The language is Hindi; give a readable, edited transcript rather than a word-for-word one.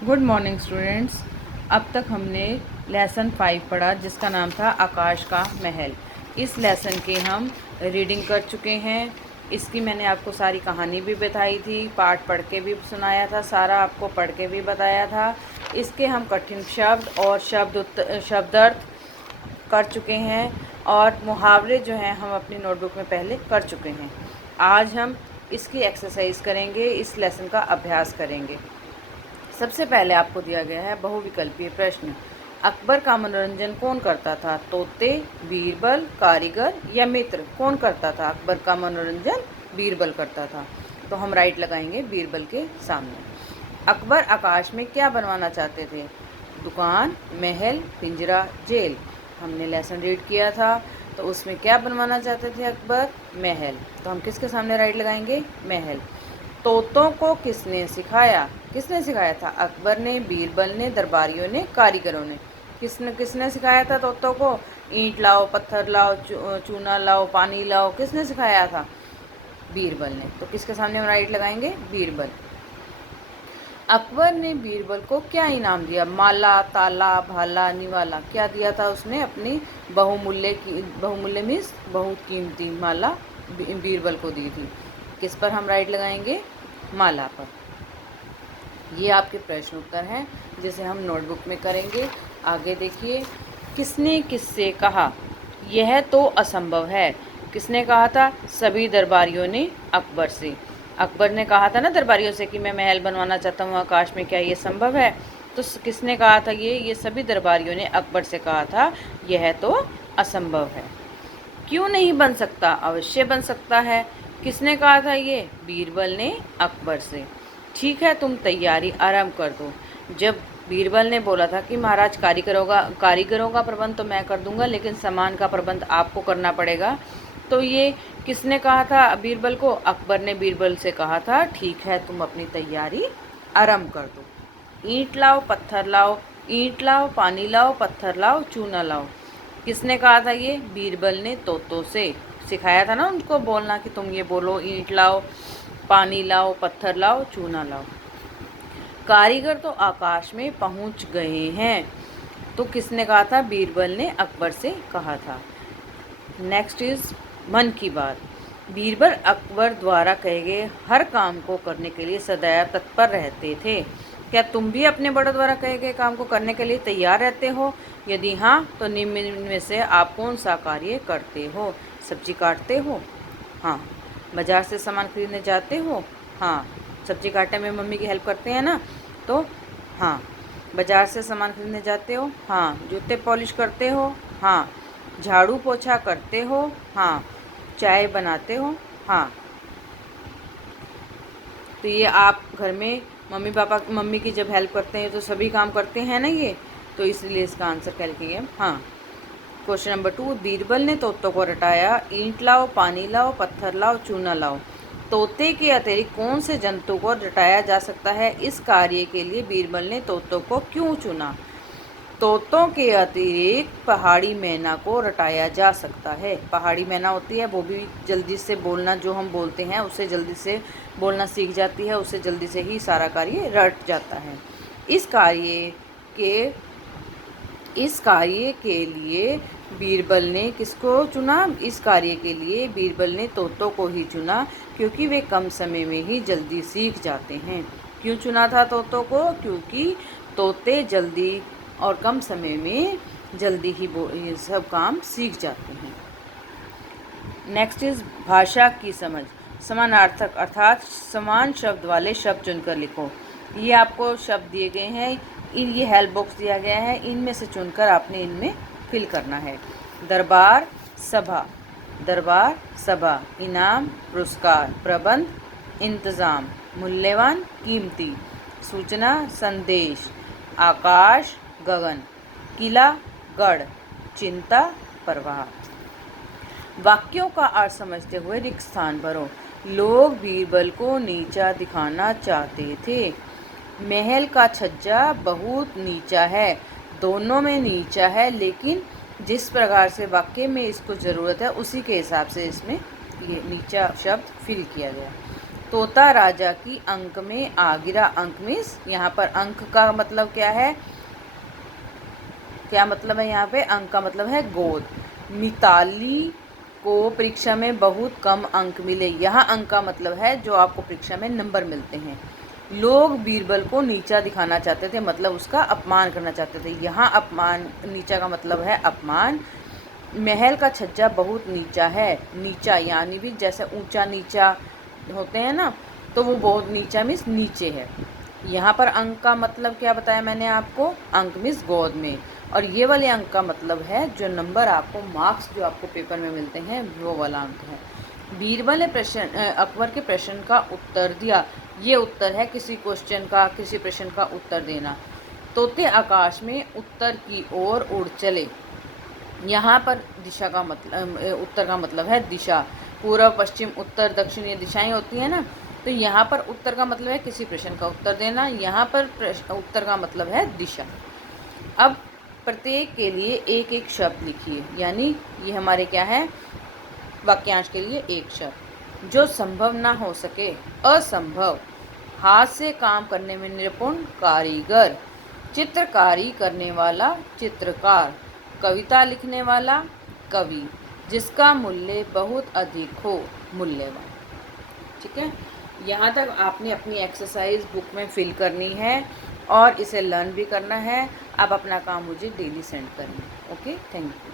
Good morning students. अब तक हमने लेसन 5 पढ़ा जिसका नाम था आकाश का महल। इस लेसन के हम रीडिंग कर चुके हैं। इसकी मैंने आपको सारी कहानी भी बताई थी, पाठ पढ़ के भी सुनाया था, सारा आपको पढ़ के भी बताया था। इसके हम कठिन शब्द और शब्दार्थ कर चुके हैं और मुहावरे जो हैं हम अपनी नोटबुक में पहले कर चुके हैं। आज हम इसकी एक्सरसाइज करेंगे, इस लेसन का अभ्यास करेंगे। सबसे पहले आपको दिया गया है बहुविकल्पीय प्रश्न। अकबर का मनोरंजन कौन करता था? तोते, बीरबल, कारीगर या मित्र? कौन करता था? अकबर का मनोरंजन बीरबल करता था। तो हम राइट लगाएंगे बीरबल के सामने। अकबर आकाश में क्या बनवाना चाहते थे? दुकान, महल, पिंजरा, जेल। हमने लेसन रीड किया था, तो उसमें क्या बनवाना चाहते थे अकबर? महल। तो हम किसके सामने राइट लगाएंगे? महल। तोतों को किसने सिखाया? किसने सिखाया था? अकबर ने, बीरबल ने, दरबारियों ने, कारीगरों ने। किसने किसने सिखाया था तोतों को? ईंट लाओ, पत्थर लाओ, चूना लाओ, पानी लाओ। किसने सिखाया था? बीरबल ने। तो किसके सामने हम राइट लगाएंगे? बीरबल। अकबर ने बीरबल को क्या इनाम दिया? माला, ताला, भाला, निवाला। क्या दिया था उसने? अपनी बहुमूल्य मीन्स बहुत कीमती माला बीरबल को दी थी। किस पर हम राइट लगाएंगे? माला पर। ये आपके प्रश्न उत्तर हैं जिसे हम नोटबुक में करेंगे। आगे देखिए, किसने किससे कहा? यह तो असंभव है। किसने कहा था? सभी दरबारियों ने अकबर से। अकबर ने कहा था ना दरबारियों से कि मैं महल बनवाना चाहता हूँ आकाश में, क्या ये संभव है? तो किसने कहा था? ये सभी दरबारियों ने अकबर से कहा था यह तो असंभव है। क्यों नहीं बन सकता? अवश्य बन सकता है। किसने कहा था ये? बीरबल ने अकबर से। ठीक है, तुम तैयारी आरंभ कर दो। जब बीरबल ने बोला था कि महाराज कारीगरों का प्रबंध तो मैं कर दूंगा, लेकिन सामान का प्रबंध आपको करना पड़ेगा, तो ये किसने कहा था बीरबल को? अकबर ने बीरबल से कहा था ठीक है, तुम अपनी तैयारी आरंभ कर दो। ईंट लाओ, पत्थर लाओ। ईंट लाओ, पानी लाओ, पत्थर लाओ, चूना लाओ। किसने कहा था ये? बीरबल ने तोतों से। सिखाया था ना उनको बोलना कि तुम ये बोलो, ईंट लाओ, पानी लाओ, पत्थर लाओ, चूना लाओ। कारीगर तो आकाश में पहुंच गए हैं। तो किसने कहा था? बीरबल ने अकबर से कहा था। नेक्स्ट इज मन की बात। बीरबल अकबर द्वारा कहे गए हर काम को करने के लिए सदैव तत्पर रहते थे। क्या तुम भी अपने बड़ों द्वारा कहे गए काम को करने के लिए तैयार रहते हो? यदि हाँ, तो निम्न में से आप कौन सा कार्य करते हो? सब्जी काटते हो? हाँ। बाजार से सामान खरीदने जाते हो? हाँ। सब्जी काटने में मम्मी की हेल्प करते हैं ना, तो हाँ। बाजार से सामान खरीदने जाते हो? हाँ। जूते पॉलिश करते हो? हाँ। झाड़ू पोछा करते हो? हाँ। चाय बनाते हो? हाँ। तो ये आप घर में मम्मी की जब हेल्प करते हैं तो सभी काम करते हैं ना ये, तो इसलिए इसका आंसर क्या लिखेंगे हम? हाँ। क्वेश्चन नंबर 2, बीरबल ने तोतों को रटाया। ईंट लाओ, पानी लाओ, पत्थर लाओ, चूना लाओ। तोते के अतिरिक्त कौन से जंतु को रटाया जा सकता है? इस कार्य के लिए बीरबल ने तोतों को क्यों चुना? तोतों के अतिरिक्त पहाड़ी मैना को रटाया जा सकता है। पहाड़ी मैना होती है, वो भी जल्दी से बोलना, जो हम बोलते हैं उससे जल्दी से बोलना सीख जाती है, उससे जल्दी से ही सारा कार्य रट जाता है। के इस कार्य के लिए बीरबल ने किसको चुना? इस कार्य के लिए बीरबल ने तोतों को ही चुना, क्योंकि वे कम समय में ही जल्दी सीख जाते हैं। क्यों चुना था तोतों को? क्योंकि तोते जल्दी और कम समय में जल्दी ही ये सब काम सीख जाते हैं। नेक्स्ट इज भाषा की समझ। समानार्थक अर्थात समान शब्द वाले शब्द चुनकर लिखो। ये आपको शब्द दिए गए हैं, ये हेल्प बॉक्स दिया गया है, इनमें से चुनकर आपने इनमें फिल करना है। दरबार, सभा। दरबार, सभा। इनाम, पुरस्कार। प्रबंध, इंतज़ाम। मूल्यवान, कीमती। सूचना, संदेश। आकाश, गगन। किला, गढ़। चिंता, प्रवाह। वाक्यों का अर्थ समझते हुए रिक्त स्थान भरो। लोग बीरबल को नीचा दिखाना चाहते थे। महल का छज्जा बहुत नीचा है। दोनों में नीचा है, लेकिन जिस प्रकार से वाक्य में इसको ज़रूरत है उसी के हिसाब से इसमें ये नीचा शब्द फिल किया गया। तोता राजा की अंक में आ गिरा। अंक मीन्स यहाँ पर अंक का मतलब क्या है, क्या मतलब है यहाँ पे, अंक का मतलब है गोद। मिताली को परीक्षा में बहुत कम अंक मिले। यहाँ अंक का मतलब है जो आपको परीक्षा में नंबर मिलते हैं। लोग बीरबल को नीचा दिखाना चाहते थे, मतलब उसका अपमान करना चाहते थे। यहाँ अपमान, नीचा का मतलब है अपमान। महल का छज्जा बहुत नीचा है। नीचा यानी भी जैसे ऊंचा नीचा होते हैं ना, तो वो बहुत नीचा मीन्स नीचे है। यहाँ पर अंक का मतलब क्या बताया मैंने आपको, अंक मीन्स गोद में। और ये वाले अंक का मतलब है जो नंबर आपको, मार्क्स जो आपको पेपर में मिलते हैं, वो वाला अंक है। बीरबल ने प्रश्न अकबर के प्रश्न का उत्तर दिया। ये उत्तर है किसी क्वेश्चन का, किसी प्रश्न का उत्तर देना। तोते आकाश में उत्तर की ओर उड़ चले। यहाँ पर दिशा का मतलब, उत्तर का मतलब है दिशा। पूर्व पश्चिम उत्तर दक्षिण ये दिशाएं होती हैं ना, तो यहाँ पर उत्तर का मतलब है किसी प्रश्न का उत्तर देना। यहाँ पर उत्तर का मतलब है दिशा। अब प्रत्येक के लिए एक एक शब्द लिखिए, यानी ये हमारे क्या है, वाक्यांश के लिए एक शब्द। जो संभव ना हो सके, असंभव। हाथ से काम करने में निपुण, कारीगर। चित्रकारी करने वाला, चित्रकार। कविता लिखने वाला, कवि। जिसका मूल्य बहुत अधिक हो, मूल्यवान। ठीक है, यहाँ तक आपने अपनी एक्सरसाइज बुक में फिल करनी है और इसे लर्न भी करना है। आप अपना काम मुझे डेली सेंड करें। Okay, thank you.